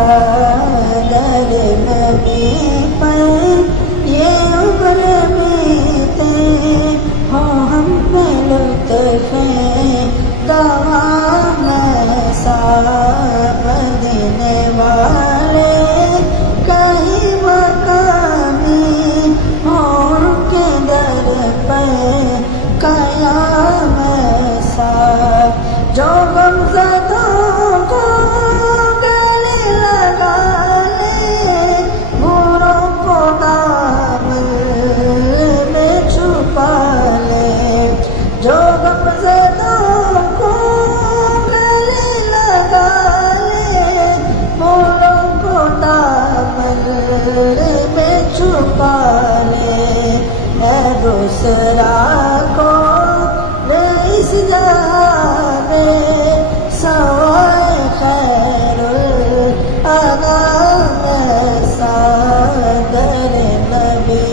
صدر نبی پر یہ عمر بیتے ہو ہم پہ لطف دوام ایسا مدینے والے کہیں مقامی ہو ان کے در پر قیام ایسا جو غمزدوں کو گلے لگا لے بروں کو دامن میں چھپا لے جو غمزدوں کو گلے لگا لے بروں کو دامن میں چھپا لے اے دوسرا کو اس جہاں میں سوائے خیر الانام صدر نبی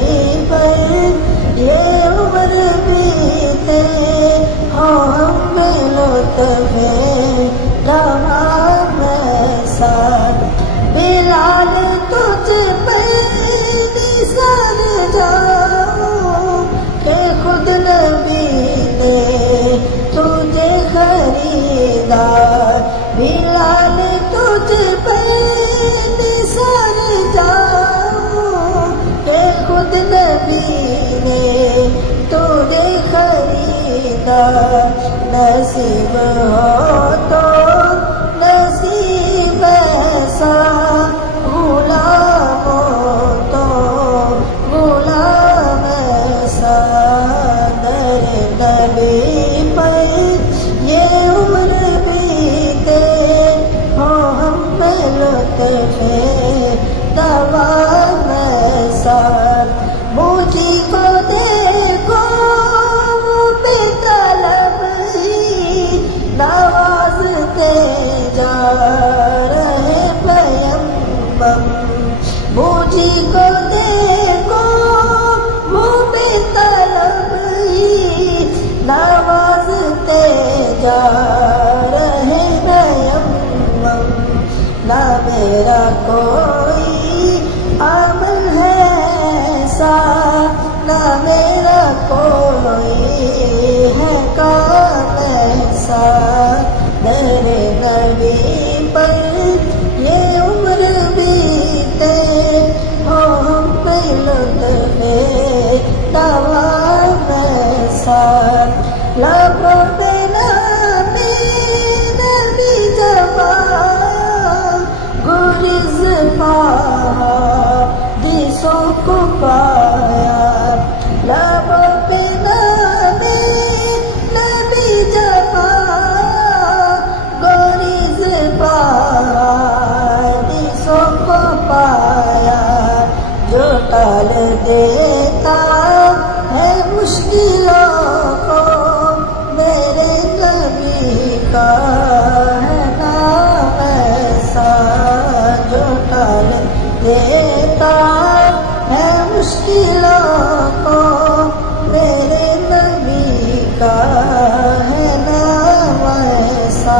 پر یہ عمر بیتے ہو ہم بے لطف تمام ساتھ بلال تجھ پر نثار جاؤں کہ خود نبی نے تجھے خریدار بلال تجھ پر نثار جاؤں کہ خود نبی نے تجھے خریدار نصیب ہو تو نصیب ایسا غلام ہو تو غلام ایسا در نبی پر یہ عمر بیتے ہو ہم پہ لطف دوام ایسا مجھی کو دیکھو بے طلب ہی نوازتے جا رہے پیغمبر مجھی کو دیکھو وہ بے طلب ہی نوازتے جا رہے پیغمبر نہ میرا کوئی عمل ہے ایسا نہ میرا کوئی ہے کام ایسا میرے نبی پر یہ عمر بیتے ہو ہم پہ لطف دوام ایسا لبوں پہ نام نبی جوان گریز پایا دیسوں کو پایا لبوں پہ نام نبی جوان گریز پایا دیسوں کو پایا جو ٹال دیتا ہے مشکلوں کو میرے نبی کا ہے نام ایسا جو ٹال دیتا ہے مشکلوں کو میرے نبی کا ہے نام ایسا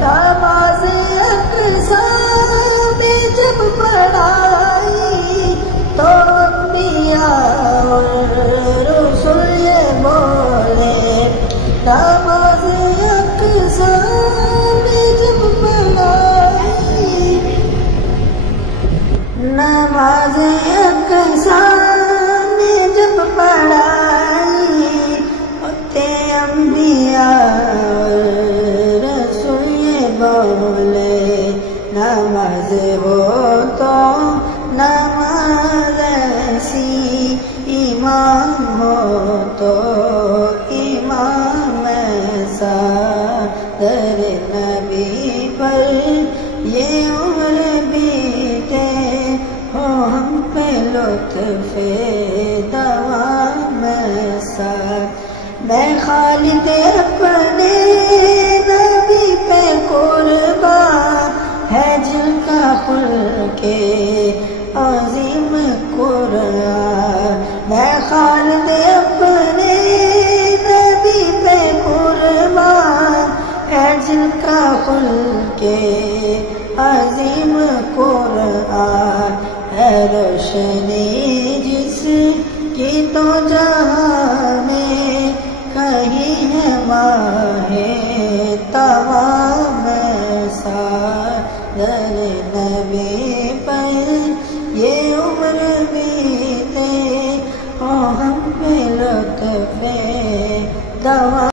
نماز اقصیٰ میں جب پڑھائی تو انبیاء اور رسول یہ بولے نماز اقصیٰ میں جب پڑھائی نماز اقصیٰ میں جب پڑھائی ہوتے انبیاء رسول یہ بولے نماز وہ تو نماز ایسی امام ہو تو امام ایسا در نبی پر یہ عمر بیتے ہو ہم پہ لطف دوام ایسا میں خالد اپنے نبی پہ قربان ہے جن کا خلق عظیم قرآن میں خالد اپنے نبی پہ قربان ہے جن کا خلق عظیم قرآن ہے روشنی جس کی تو جہاں میں کہیں ہے ماہ تمام سارے نبی پر یہ عمر بیتے اور ہم پہ لطف دوا